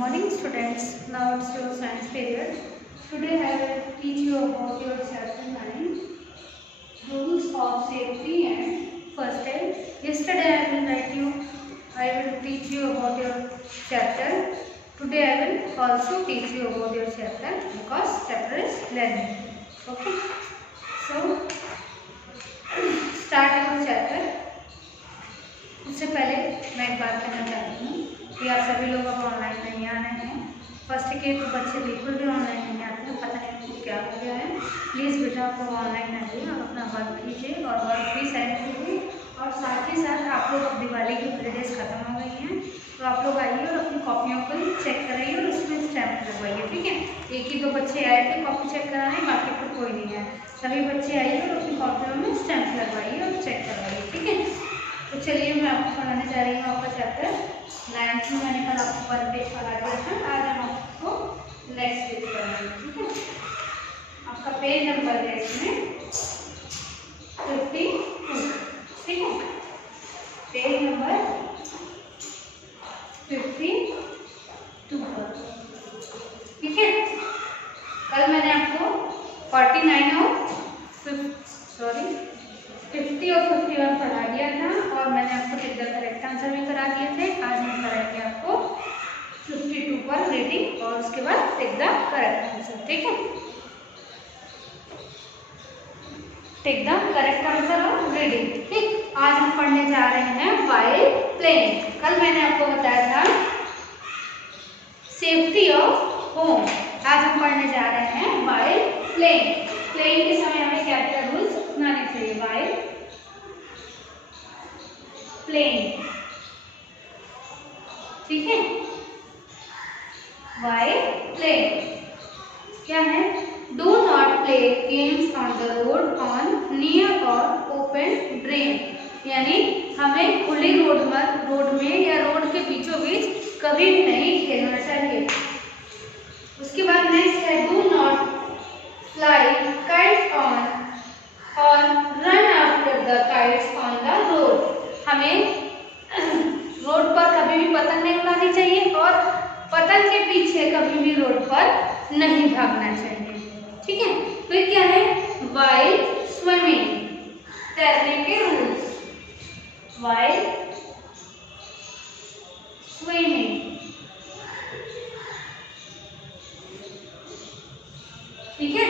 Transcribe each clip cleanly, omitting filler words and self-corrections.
morning students. Now it's your science period. Today I will teach you about your chapter 9, rules of safety and first aid. Yesterday I will teach you about your chapter. Today I will also teach you about your chapter because chapter is learning. Okay. So start your chapter. उससे पहले मैं एक बात कहना चाहती हूँ कि आप सभी लोग अब ऑनलाइन नहीं आ रहे हैं। फर्स्ट के तो बच्चे बिल्कुल भी ऑनलाइन नहीं आते हैं, पता नहीं उनको क्या हो गया है। प्लीज़ बेटा आप लोग ऑनलाइन आइए और अपना वर्क कीजिए और वर्क भी सेंड कीजिए। और साथ ही साथ आप लोग अब दिवाली की हॉलीडेज ख़त्म हो गई हैं, तो आप लोग आइए और अपनी कॉपियों को चेक कराइए और उसमें स्टैम्प लगवाइए। ठीक है, एक ही दो बच्चे आए थे कॉपी चेक कराने, बाकी तो कोई नहीं है। सभी बच्चे आइए और अपनी कॉपियों में स्टैम्प लगवाइए और चेक करवाइए। ठीक है, तो चलिए मैं आपको पढ़ाने जा रही हूँ आपका चैप्टर 9 में। मैंने कल आपको 1 पेज पढ़ा दिया था, आज हम आपको नेक्स्ट पेज पढ़ाएंगे। ठीक है, आपका पेज नंबर है इसमें 52। ठीक है, पेज नंबर 52 पर। ठीक है, कल मैंने आपको 49 और 50 और 51 पढ़ा दिया था और मैंने आपको टिक द करेक्ट आंसर भी करा दिए थे। आज हम कराएंगे आपको 52 पर रीडिंग और उसके बाद टिक द करेक्ट आंसर। ठीक है, टिक द करेक्ट आंसर और रीडिंग। ठीक, आज हम पढ़ने जा रहे हैं व्हाइल प्लेइंग। कल मैंने आपको बताया था सेफ्टी ऑफ होम, आज हम पढ़ने जा रहे हैं व्हाइल प्लेइंग। प्लेइंग के समय हमें क्या क्या रूल्स अपनाने चाहिए। व्हाइल प्लेइंग, ठीक है, व्हाइल प्लेइंग क्या है? Do not play games on the road on near और ओपन ड्रेन, यानी हमें खुली रोड में या रोड के बीचों बीच कभी भी नहीं खेलना चाहिए। उसके बाद नेक्स्ट है do not fly kites on और run after the kites on the road, हमें रोड पर कभी भी पतंग नहीं उड़ानी चाहिए और पतंग के पीछे कभी भी रोड पर नहीं भागना चाहिए। ठीक है, फिर क्या है? व्हाइल स्विमिंग, तैरने के रूल्स। व्हाइल स्विमिंग, ठीक है,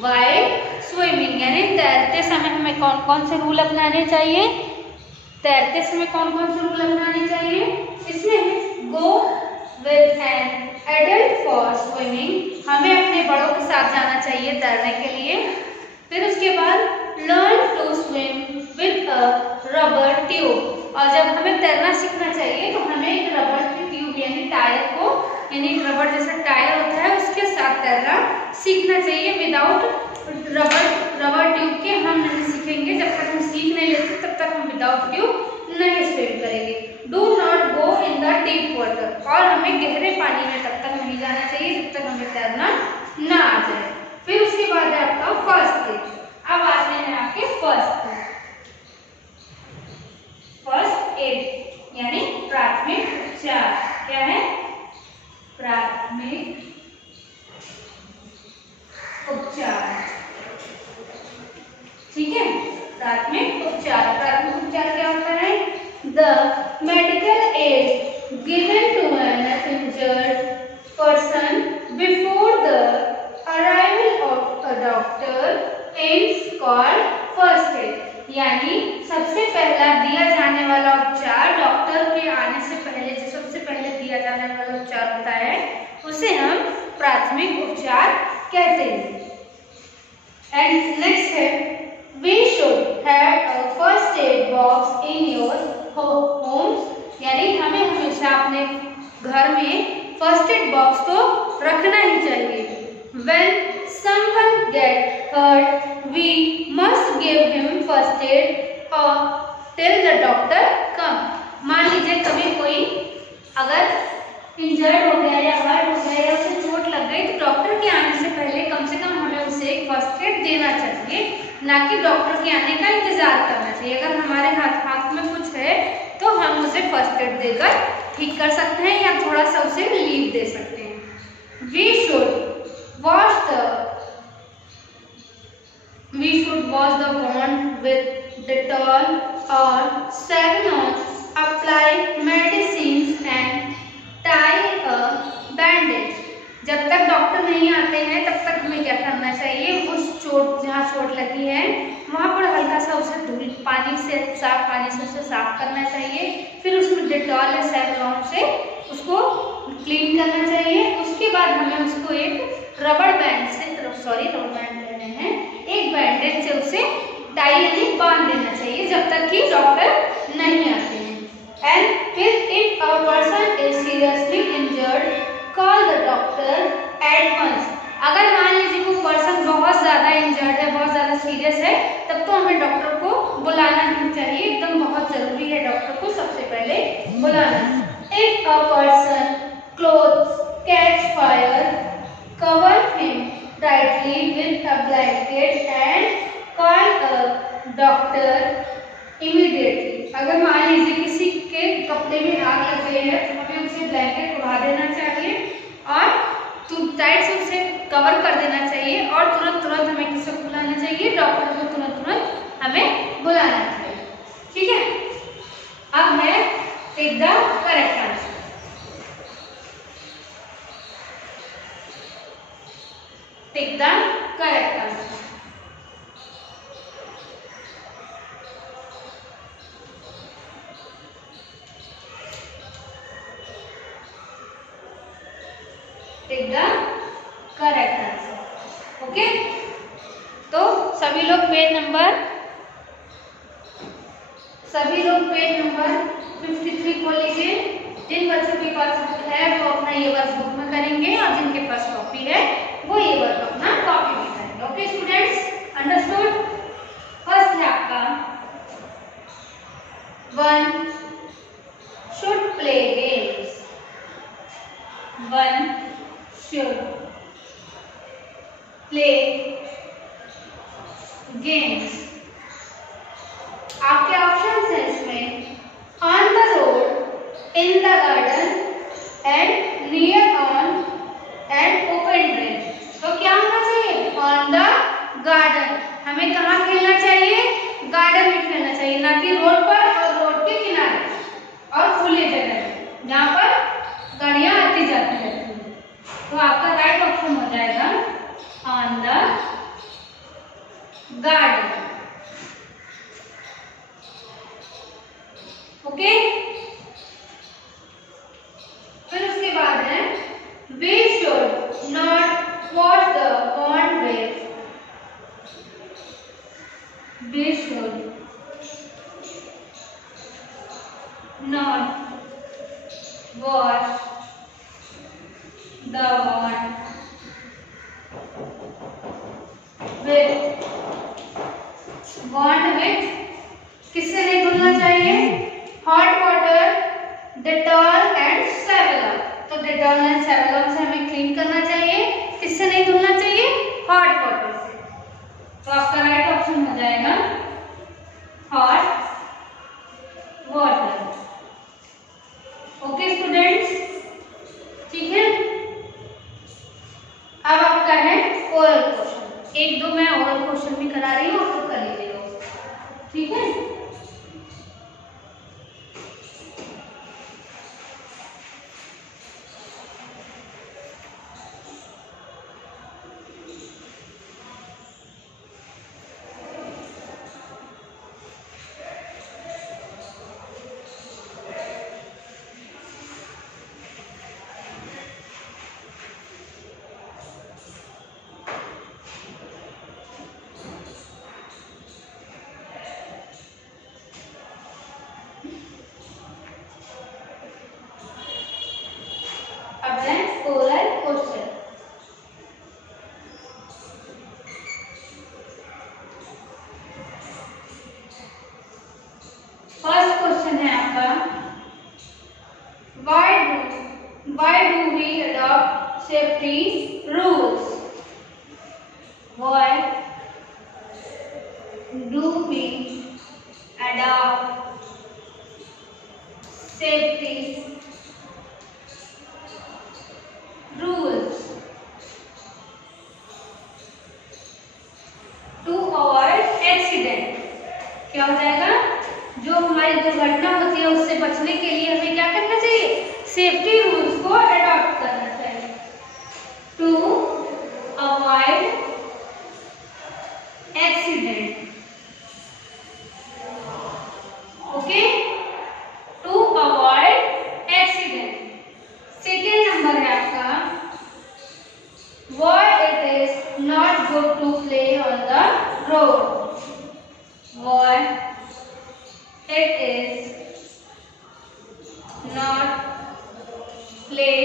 व्हाइल स्विमिंग यानी तैरते समय हमें कौन कौन से रूल अपनाने चाहिए? तैरते समय कौन कौन से रूल अपनाने चाहिए? इसमें go with an adult for swimming, हमें अपने बड़ों के साथ जाना चाहिए तैरने के लिए। फिर उसके बाद learn to swim with a rubber tube, और जब हमें तैरना सीखना चाहिए तो हमें एक रबर की ट्यूब यानी टायर को, यानी रबर जैसा टायर होता है उसके साथ तैरना सीखना चाहिए। विदाउट रबर ट्यूब के हम नहीं सीखेंगे, जब तक हम सीख नहीं लेते तब तक हम विदाउट ट्यूब नहीं स्विम करेंगे। Do not go in the deep water, और हमें गहरे पानी में तब तक नहीं जाना चाहिए जब तक हमें तैरना ना आ जाए। फिर उसके बाद है आपका फर्स्ट एड। अब आते हैं आपके फर्स्ट एड यानी प्राथमिक उपचार। क्या है? प्राथमिक उपचार। ठीक है, प्राथमिक उपचार। प्राथमिक उपचार क्या होता है? The medical aid given to an injured person before the arrival of a doctor is called first aid, यानी सबसे पहला दिया जाने वाला उपचार डॉक्टर के आने से पहले, जो सबसे पहले दिया जाने वाला उपचार होता है उसे हम प्राथमिक उपचार कहते हैं। एंड नेक्स्ट है we should have a first aid box in your homes, यानी हमें हमेशा अपने घर में फर्स्ट एड बॉक्स तो रखना ही चाहिए। When someone get hurt, we must give him first aid or till the doctor come. मान लीजिए कभी कोई अगर इंजर्ड हो गया या हर्ट हो गया या उसे चोट लग गई तो डॉक्टर के आने से पहले कम से कम हमें उसे एक फर्स्ट एड देना चाहिए, ना कि डॉक्टर के आने का इंतजार करना चाहिए। अगर हमारे हाथ में कुछ है तो हम उसे फर्स्ट एड देकर ठीक कर सकते हैं या थोड़ा सा उसे रिलीफ दे सकते हैं। We should wash the wound with Dettol or Savlon, apply medicines and tie a bandage। जब तक डॉक्टर नहीं आते हैं तब तक हमें क्या करना चाहिए, उस चोट जहाँ चोट लगी है वहाँ पर हल्का सा उसे धूल पानी से साफ पानी से उसे साफ करना चाहिए। फिर उसमें डेटॉल या सेवलॉन से उसको क्लीन करना चाहिए। उसके बाद हमें उसको एक रबड़ बैंड ले रहे हैं, एक बैंडेज से उसे टाई यानी बांध देना चाहिए जब तक कि डॉक्टर नहीं आते हैं। एंड फिर if a person is seriously injured call the doctor at once. अगर मान लीजिए कोई पर्सन बहुत ज़्यादा इंजर्ड है, बहुत ज़्यादा सीरियस है, तब तो हमें डॉक्टर को बुलाना ही चाहिए, एकदम बहुत ज़रूरी है डॉक्टर को सबसे पहले बुलाना। If a person clothes catch fire cover him tightly with a blanket and call a doctor immediately. अगर मान लीजिए किसी के कपड़े में आग लग गई है तो हमें उसे ब्लैंकेट उड़ा देना चाहिए और टाइट से उसे कवर कर देना चाहिए और तुरंत हमें किसे बुलाना चाहिए, डॉक्टर को तुरंत हमें बुलाना चाहिए। ठीक है, अब है tick the correct answer. Tick the correct answer. Tick the correct answer. Okay, तो सभी लोग पेज नंबर 53 खोल लीजिए। जिन बच्चों के पास बुक है वो अपना ये वर्क बुक में करेंगे और जिनके पास कॉपी है वो ये वर्क अपना कॉपी में करेंगे। Okay students, understood? फर्स्ट है आपका 1 should play games. 1 should play games। आपके ऑप्शंस हैं इसमें on the road, in the garden and near on and open range। तो क्या होना चाहिए? on the garden। हमें कहाँ खेलना चाहिए? गार्डन में खेलना चाहिए, ना कि रोड पर और रोड के किनारे और खुले जगह जहाँ पर गाड़ियाँ आती जाती रहती हैं। तो आपका राइट ऑप्शन हो जाएगा ऑन द गार्डन। ओके, फिर उसके बाद है we should not wash the pond wave. We should not wash the pond with किससे नहीं धुलना चाहिए? Hot water, Dettol and Savlon. तो डेटॉल एंड सेवलॉन से हमें क्लीन करना चाहिए। किससे नहीं धुलना चाहिए? हॉट वाटर से। तो आपका राइट ऑप्शन हो जाएगा हॉट वाटर। ओके स्टूडेंट्स, ठीक है। अब आपका है ओरल क्वेश्चन। 1-2 मैं ओरल क्वेश्चन भी करा रही हूँ, आप कर लीजिएगा। ठीक है, ओरल क्वेश्चन। फर्स्ट क्वेश्चन है आपका why do we adopt safety rules? Why do we adopt safety rules to avoid accident। क्या हो जाएगा? जो हमारी दुर्घटना होती है उससे बचने के लिए हमें क्या करना चाहिए? सेफ्टी रूल्स को अडॉप्ट करना चाहिए। To avoid accident. Okay, to avoid accident. Second number है आपका why it is not good to play on the road। why it is not play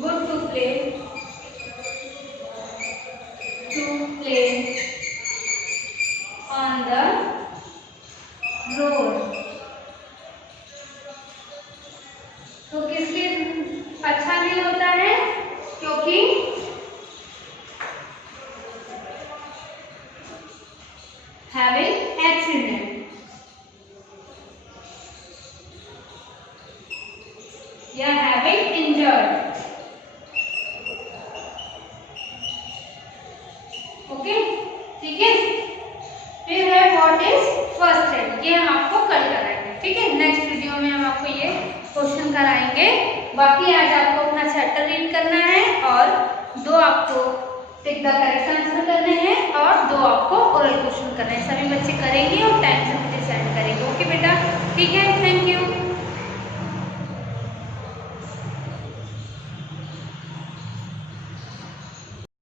good to play on the road। तो किस लिए अच्छा नहीं होता है? क्योंकि having accident या having injured। ओके, ठीक है। फिर है व्हाट इज फर्स्ट एड, ये हम आपको कल कराएंगे, ठीक है। नेक्स्ट वीडियो में हम आपको ये क्वेश्चन कराएंगे। बाकी आज आपको अपना चैप्टर रीड करना है और 2 आपको टिक द करेक्ट आंसर करने हैं और 2 आपको ओरल क्वेश्चन करने हैं। सभी बच्चे करेंगे और टाइम से मुझे सेंड करेंगे। ओके बेटा, ठीक है, थैंक यू।